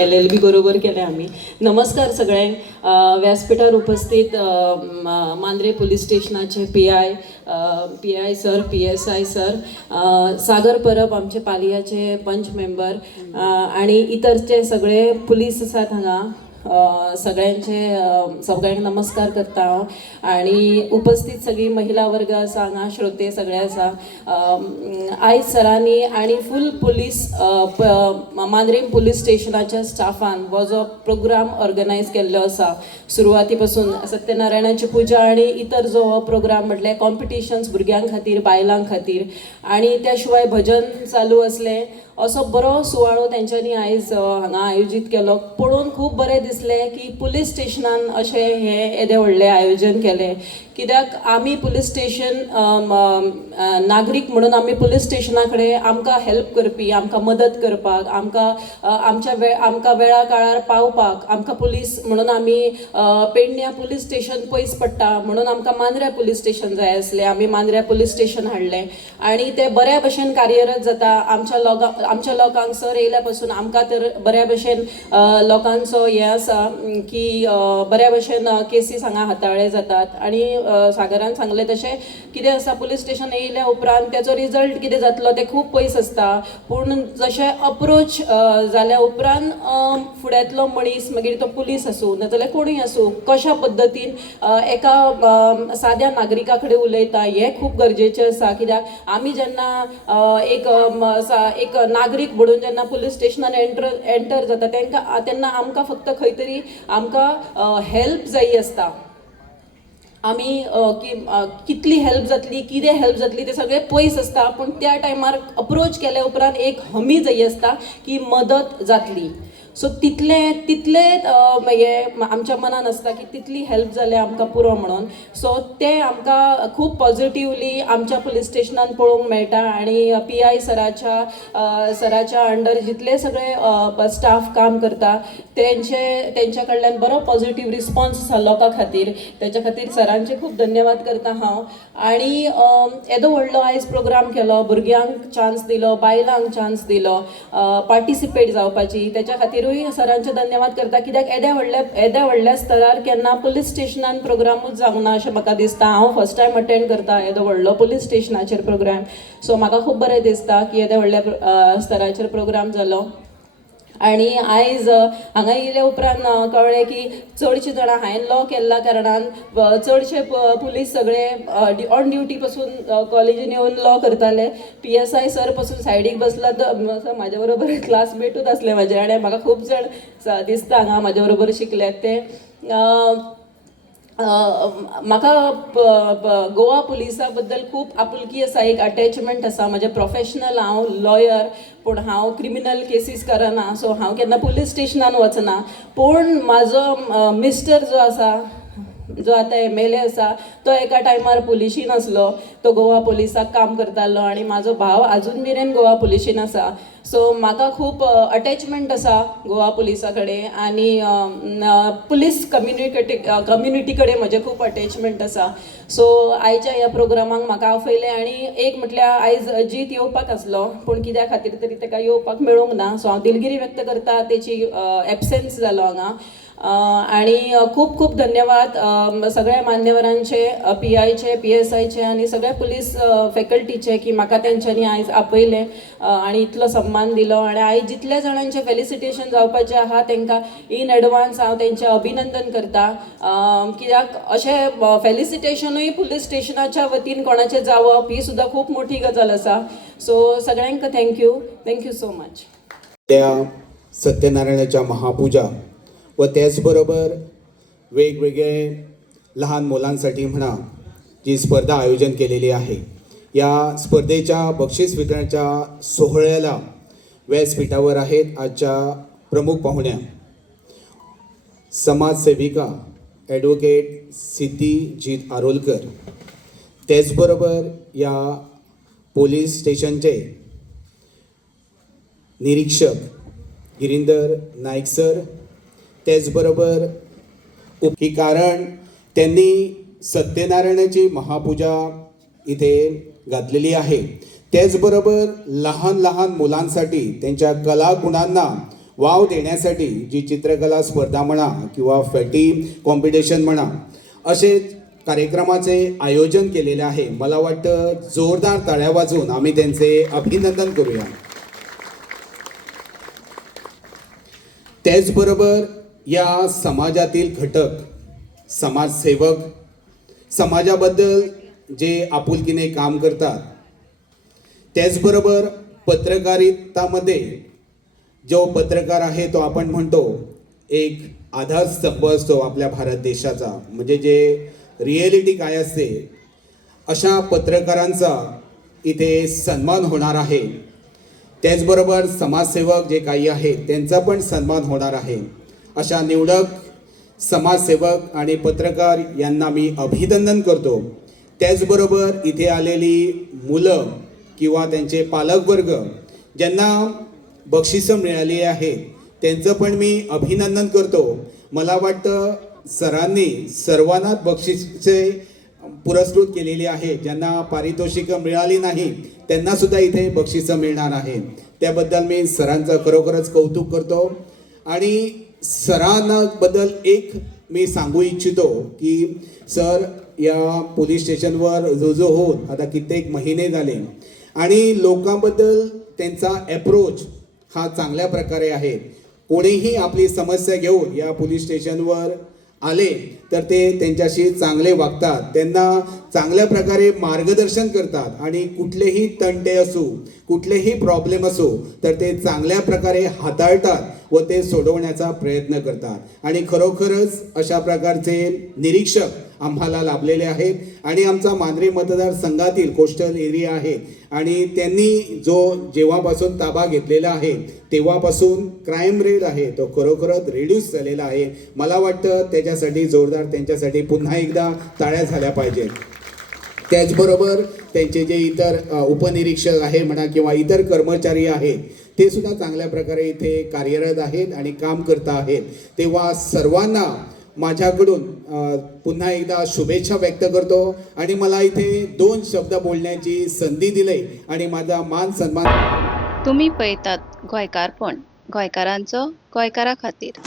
LLB बरोबर केले आम्ही. नमस्कार सगळ्यांक. व्यासपीठार उपस्थित मांद्रे पोलीस स्टेशनाचे PI sir, PSI sir, Sagar Parab आमचे पालियाचे पंच मेंबर आणि इतरचे सगळे पुलीस आसात हांगा. सगळ्यांक नमस्कार करता हांव. आणि उपस्थित सगळी महिला वर्ग आसा हांगा, श्रोते सगळे आसा. आयज सरांनी आणि फूल पुलीस मांद्रे पुलीस स्टेशनाच्या स्टाफान हो जो प्रोग्राम ऑर्गनायज केल्लो आसा सुरवाती पासून सत्यनारायणाची पुजा आणि इतर जो हो प्रोग्राम म्हटल्यार कॉम्पिटिशन्स भुरग्यां खातीर, बायलां खातीर आणि त्या शिवाय भजन चालू असलें असो बरो सुवाळो तेंच्यांनी आयज हांगा आयोजीत केलो. पळोवन खूब बरें दिसलें की पुलीस स्टेशनान अशें हें येदें व्हडलें आयोजन केलें. कित्याक आमी पुलीस स्टेशन नागरीक म्हणून आमी पुलीस स्टेशना कडेन आमकां हेल्प करपी, आमकां मदत करपाक, आमकां वेळा काळार पावपाक आमकां पुलीस म्हणून आमी पेडण्यां पुलीस स्टेशन पयस पडटा म्हणून आमकां मांद्र्या पुलीस स्टेशन जाय आसलें. आमी मांद्र्या पुलीस स्टेशन हाडलें आणि तें बऱ्या भशेन कार्यरत जाता. आमच्या लोकांक सर येयल्या पासून आमकां तर बऱ्या भशेन लोकांचो हें आसा की बऱ्या भशेन केसीस हांगा हाताळ्ळे जातात. आणि सागरान सांगलें तशें कितें आसा, पुलीस स्टेशन येयल्या उपरांत तेचो रिजल्ट कितें जातलो तें खूब पयस आसता. पूण जशें अप्रोच जाल्या उपरांत फुड्यांतलो मनीस, मागीर तो पुलीस आसूं नाजाल्यार कोणूय आसूं, कशा पद्दतीन एका साद्या नागरिका कडेन उलयता हें खूब गरजेचें आसा. कित्याक आमी जेन्ना एक नागरीक म्हणून जेन्ना पुलीस स्टेशनान एंटर जाता तेन्ना आमकां फक्त खंय तरी आमकां हेल्प जायी आसता. आमी कितली हेल्प जातली, कितें हेल्प जातली तें सगळें पयस आसता. पूण त्या टायमार अप्रोच केल्या उपरांत एक हमी जायी आसता की मदत जातली. सो तितले हें आमच्या मनान आसता की तितली हेल्प जालें आमकां पुरो म्हणून. सो तें आमकां खूब पॉझिटिवली आमच्या पुलीस स्टेशनान पळोवंक मेळटा. आणि PI सराच्या अंडर जितले सगळे स्टाफ काम करता तेंच्या कडल्यान बरो पॉझिटिव्ह रिस्पॉन्स आसा लोकां खातीर. तेच्या खातीर सरांचे खूब धन्यवाद करता हांव. आणि येदो व्हडलो आयज प्रोग्राम केलो, भुरग्यांक चान्स दिलो, बायलांक चान्स दिलो पार्टिसिपेट जावपाची. तेच्या खातीरूय सरांचे धन्यवाद करता. कित्याक येद्या व्हडल्या स्तरार केन्ना पुलीस स्टेशनान प्रोग्रामूच जावंक ना अशें म्हाका दिसता. हांव फर्स्ट टायम अटेंड करता येदो व्हडलो पुलीस स्टेशनाचेर प्रोग्राम. सो म्हाका खूब बरें दिसता की येद्या व्हडल्या स्तराचेर प्रोग्राम जालो. आणि आयज हांगा येयल्या उपरांत कळ्ळें की चडशीं जाणां हांवें लॉ केल्ल्या कारणान चडशे पुलीस सगळे ऑन ड्युटी पासून कॉलेजीन येवन लॉ करताले. PSI सर पासून सायडीक बसला तर म्हाज्या बरोबर क्लासमेटूच आसले म्हाजे. आनी म्हाका खूब जाण दिसता हांगा म्हाज्या बरोबर शिकल्यात ते. म्हाका गोवा पुलिसा बद्दल खूब आपुलकी आसा, एक अटॅचमेंट आसा. म्हजें प्रोफेशनल हांव लॉयर, पूण हांव क्रिमिनल केसीस करना. सो हांव केन्ना पुलीस स्टेशनान वचना. पूण म्हाजो मिस्टर जो आसा, जो आतां MLA आसा, तो एका टायमार पुलिशीन आसलो. तो गोवा पुलिसाक काम करतालो आणि म्हाजो भाव आजून मेरेन गोवा पुलिशीन आसा. सो म्हाका खूब अटॅचमेंट आसा गोवा पुलिसा कडेन. आनी पुलीस कम्युनिटी कडेन म्हजें खूब अटॅचमेंट आसा. सो आयच्या ह्या प्रोग्रामाक म्हाका आपयलें. आनी एक म्हटल्यार आयज अजीत येवपाक आसलो, पूण कित्या खातीर तरी ताका येवपाक मेळूंक ना. सो हांव दिलगिरी व्यक्त करता तेची एबसेंस जालो हांगा. आणि खूब खूब धन्यवाद सगळ्या मान्यवरांचे, PIचे, PSIचे आणि सगळ्या पुलीस फॅकल्टीचे की म्हाका तेंच्यांनी आयज आपयलें आणि इतलो सन्मान दिलो. आणि आयज जितल्या जाणांचे फेलिसिटेशन जावपाचें आहा तेंकां इन एडवान्स हांव तेंचें अभिनंदन करता. कित्याक अशें फेलिसिटेशनूय पुलीस स्टेशनाच्या वतीन कोणाचें जावप ही सुद्दां खूब मोठी गजाल आसा. सो सगळ्यांक थँक्यू सो मच. त्या सत्यनारायणाच्या महापूजा व त्याचबरोबर वेगवेगळे लहान मुलांसाठी म्हणा जी स्पर्धा आयोजन केलेली आहे. या स्पर्धेच्या बक्षीस वितरणाच्या सोहळ्याला व्यासपीठावर आहेत आजच्या प्रमुख पाहुण्या समाजसेविका ॲडव्होकेट सिद्धी आरोलकर. त्याचबरोबर या पोलीस स्टेशनचे निरीक्षक गिरींदर नाईक सर. त्याचबरोबर ही कारण त्यांनी सत्यनारायणाची महापूजा इथे घातलेली आहे. त्याचबरोबर लहान लहान मुलांसाठी त्यांच्या कलागुणांना वाव देण्यासाठी जी चित्रकला स्पर्धा म्हणा किंवा फॅटी कॉम्पिटिशन म्हणा असे कार्यक्रमाचे आयोजन केलेले आहे. मला वाटतं जोरदार टाळ्या वाजवून आम्ही त्यांचे अभिनंदन करूया. त्याचबरोबर या समाजातील घटक, समाजसेवक, समाजाबद्दल जे आपुलकीने काम करतात, त्याचबरोबर पत्रकारितामध्ये जो पत्रकार आहे तो आपण म्हणतो एक आधारस्तंभ असतो आपल्या भारत देशाचा, म्हणजे जे रिॲलिटी काय असते अशा पत्रकारांचा इथे सन्मान होणार आहे. त्याचबरोबर समाजसेवक जे काही आहेत त्यांचा पण सन्मान होणार आहे. अशा निवडक समाजसेवक आणि पत्रकार यांना मी अभिनंदन करतो. त्याचबरोबर इथे आलेली मुलं किंवा त्यांचे पालकवर्ग ज्यांना बक्षिसं मिळाली आहेत त्यांचं पण मी अभिनंदन करतो. मला वाटतं सरांनी सर्वांनाच बक्षिसे पुरस्कृत केलेली आहे. ज्यांना पारितोषिकं मिळाली नाही त्यांना सुद्धा इथे बक्षिसं मिळणार आहे. त्याबद्दल मी सरांचं खरोखरच कौतुक करतो. आणि सरांबद्दल एक मी सांगू इच्छितो की सर या पोलीस स्टेशनवर रुजू होऊन आता कित्येक महिने झाले आणि लोकांबद्दल त्यांचा अप्रोच हा चांगल्या प्रकारे आहे. कोणीही आपली समस्या घेऊन या पोलीस स्टेशनवर आले तर ते त्यांच्याशी चांगले वागतात, त्यांना चांगल्या प्रकारे मार्गदर्शन करतात आणि कुठलेही तंटे असू, कुठलेही प्रॉब्लेम असो तर ते चांगल्या प्रकारे हाताळतात व ते सोडवण्याचा प्रयत्न करतात. आणि खरोखरच अशा प्रकारचे निरीक्षक आम्हाला लाभलेले आहेत. आणि आमचा मांजरी मतदारसंघातील कोस्टल एरिया आहे आणि त्यांनी जेव्हापासून ताबा घेतलेला आहे तेव्हापासून क्राईम रेट आहे तो खरोखरच रिड्यूस झालेला आहे. मला वाटतं त्याच्यासाठी जोरदार त्यांच्यासाठी पुन्हा एकदा टाळ्या झाल्या पाहिजेत. त्याचबरोबर त्यांचे जे इतर उपनिरीक्षक आहे म्हणा किंवा इतर कर्मचारी आहेत ते सुद्धा चांगल्या प्रकारे इथे कार्यरत आहेत आणि काम करत आहेत. तेव्हा सर्वांना माझ्याकडून पुन्हा एकदा शुभेच्छा व्यक्त करतो आणि मला इथे 2 शब्द बोलण्याची संधी दिली आणि माझा मान सन्मान. तुम्ही पळयतात गोंयकारपण, गोंयकारांचो गोंयकारा खातीर.